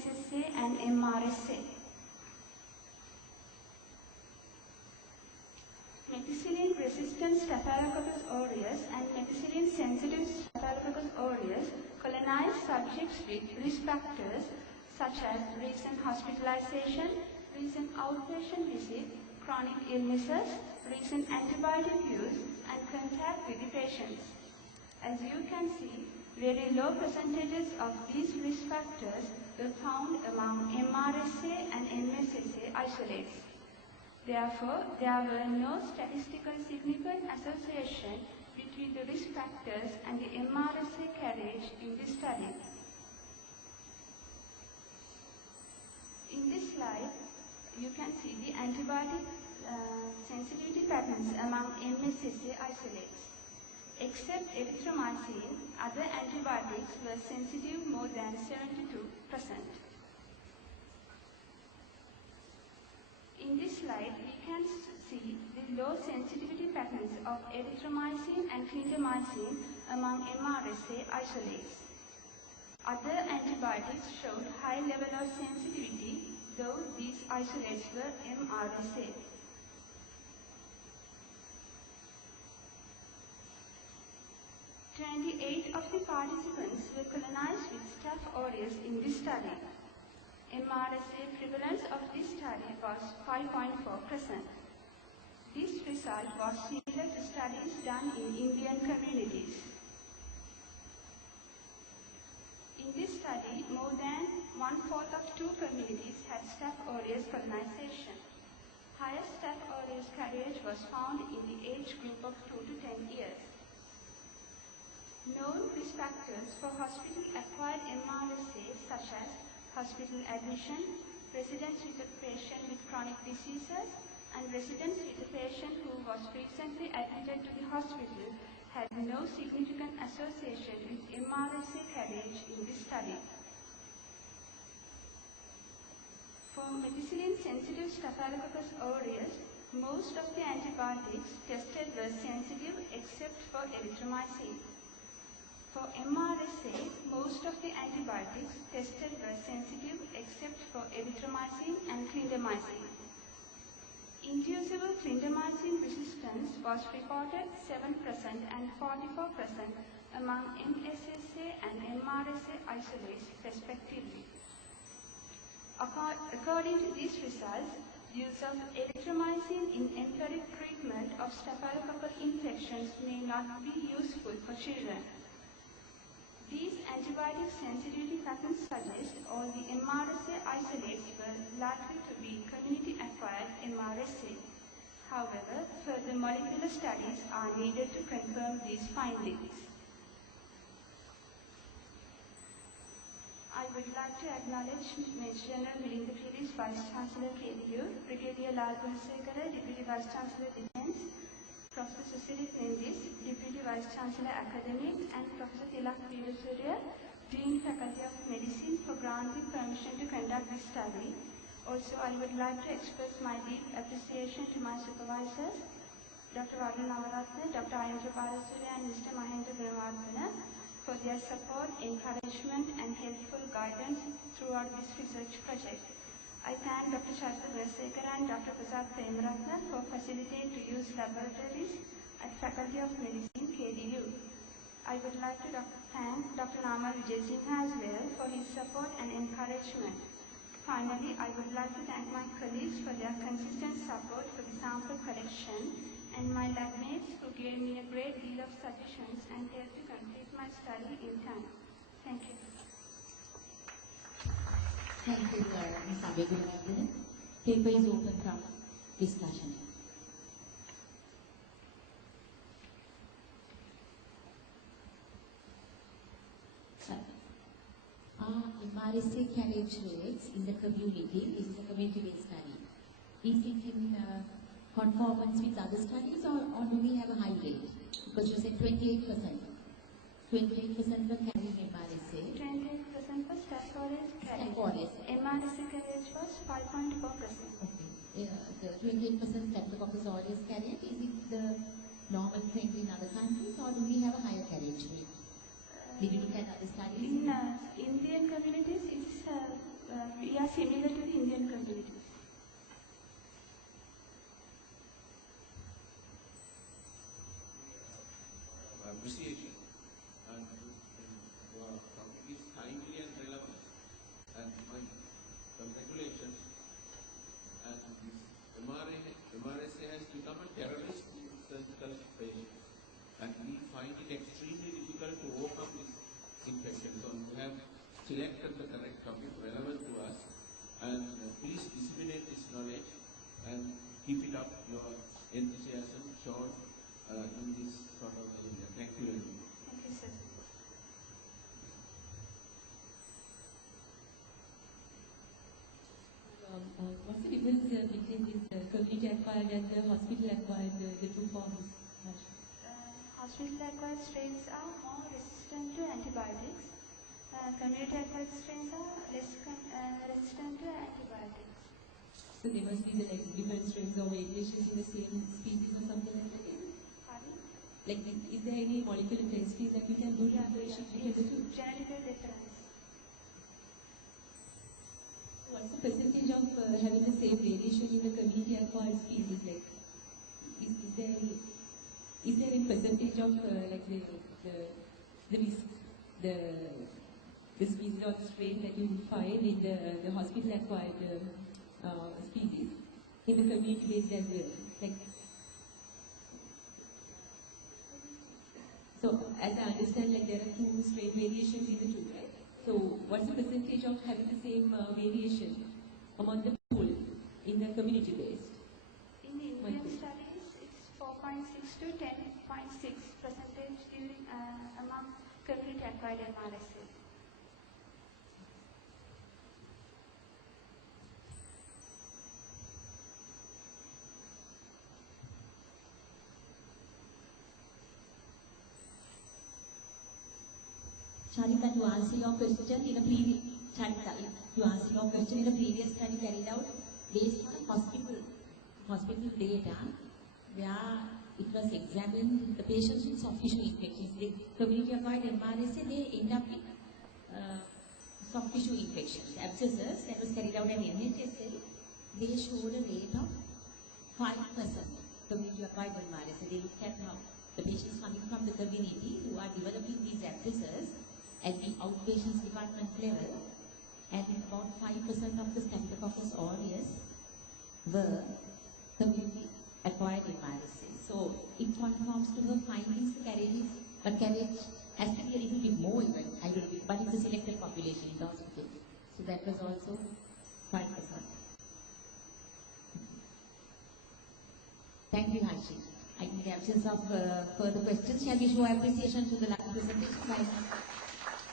MSSA and MRSA. Methicillin-resistant Staphylococcus aureus and methicillin-sensitive Staphylococcus aureus colonize subjects with risk factors such as recent hospitalization, recent outpatient visit, chronic illnesses, recent antibiotic use, and contact with the patients. As you can see, very low percentages of these risk factors were found among MRSA and MSSA isolates. Therefore, there were no statistically significant association between the risk factors and the MRSA carriage in this study. In this slide, you can see the antibiotic sensitivity patterns among MSSA isolates. Except erythromycin, other antibiotics were sensitive more than 72%. In this slide, we can see the low sensitivity patterns of erythromycin and clindamycin among MRSA isolates. Other antibiotics showed high level of sensitivity, though these isolates were MRSA. Twenty-eight of the participants were colonized with Staph aureus in this study. MRSA prevalence of this study was 5.4%. This result was similar to studies done in Indian communities. In this study, more than 1/4 of 2 communities had Staph aureus colonization. Highest Staph aureus carriage was found in the age group of 2 to 10 years. Known risk factors for hospital-acquired MRSA such as hospital admission, residents with a patient with chronic diseases, and residents with a patient who was recently admitted to the hospital had no significant association with MRSA carriage in this study. For methicillin-sensitive Staphylococcus aureus, most of the antibiotics tested were sensitive except for erythromycin. For MRSA, most of the antibiotics tested were sensitive except for erythromycin and clindamycin. Inducible clindamycin resistance was reported 7% and 44% among MSSA and MRSA isolates respectively. According to these results, use of erythromycin in empiric treatment of staphylococcal infections may not be useful for children. These antibiotic sensitivity patterns suggest all the MRSA isolates were likely to be community-acquired MRSA. However, further molecular studies are needed to confirm these findings. I would like to acknowledge Major General Milinda Piri's Vice Chancellor KDU, Brigadier Lal Gunasekara, Deputy Vice Chancellor Defence, Professor Susirit Mendis, Deputy Vice Chancellor Academics, and Professor Tilak Balasuriya, Dean Faculty of Medicine, for granting permission to conduct this study. Also, I would like to express my deep appreciation to my supervisors, Dr. Varuna, Navaratne, Dr. Aindralal, and Mr. Mahendra, Gunawardane, for their support, encouragement, and helpful guidance throughout this research project. I thank Dr. Gunasekara and Dr. Navaratne for facilitating to use laboratories at Faculty of Medicine, KDU. I would like to thank Dr. Nama Vijay Singh as well for his support and encouragement. Finally, I would like to thank my colleagues for their consistent support for the sample collection and my lab mates who gave me a great deal of suggestions and helped to complete my study in time. Thank you. Thank you, Ms. Abeygoonawardena. Paper is open for discussion. MRSA carriage rates in the community, this is a community-based study. Is it in conformance with other studies or do we have a high rate? Because you said 28%. 28% for carrying MRSA. 28% for Staph aureus carriage. MRSA carriage was 5.4%. Okay. The 28% Staphylococcus aureus carriage, is it the normal trend in other countries or do we have a higher carriage rate? Did you look at other studies? In Indian communities, it's the correct topic relevant to us, and please disseminate this knowledge and keep it up, your enthusiasm shown in this sort of area. Thank you very much. Thank you, sir. What's the difference between this community-acquired and the hospital-acquired, the two forms? Hospital-acquired strains are more resistant to antibiotics. Community-acquired strains are less resistant to antibiotics. So there must be the different strains or variations in the same species or something like that? Pardon? Like, is there any molecular chemistry that we can do differentiation between the two? Genetical difference. What's the percentage of having the same variation in the community-acquired species? Like, is there any percentage of like the risk, the species or the strain that you find in the hospital-acquired species in the community-based as well? Like, so as I understand, like there are two strain variations in the two, right? So what's the percentage of having the same variation among the pool in the community-based? In the Indian studies, it's 4.6 to 10.6% during among community-acquired MRSA. Charita, to answer your question in a previous study carried out based on hospital data, where it was examined the patients with soft tissue infections. The community-acquired MRSA, they end up with soft tissue infections, abscesses that was carried out at NHSL. They showed a rate of 5% community-acquired MRSA. They looked at how the patients coming from the community who are developing these abscesses at the outpatients department level, and about 5% of the Staphylococcus aureus were community-acquired MRSA. So it conforms to the findings the Carriage, but Carriage has to be a little bit more even, but it's a selected population in the hospital. So that was also 5%. Thank you, Harshi. In the absence of further questions, shall we show appreciation to the last presentation?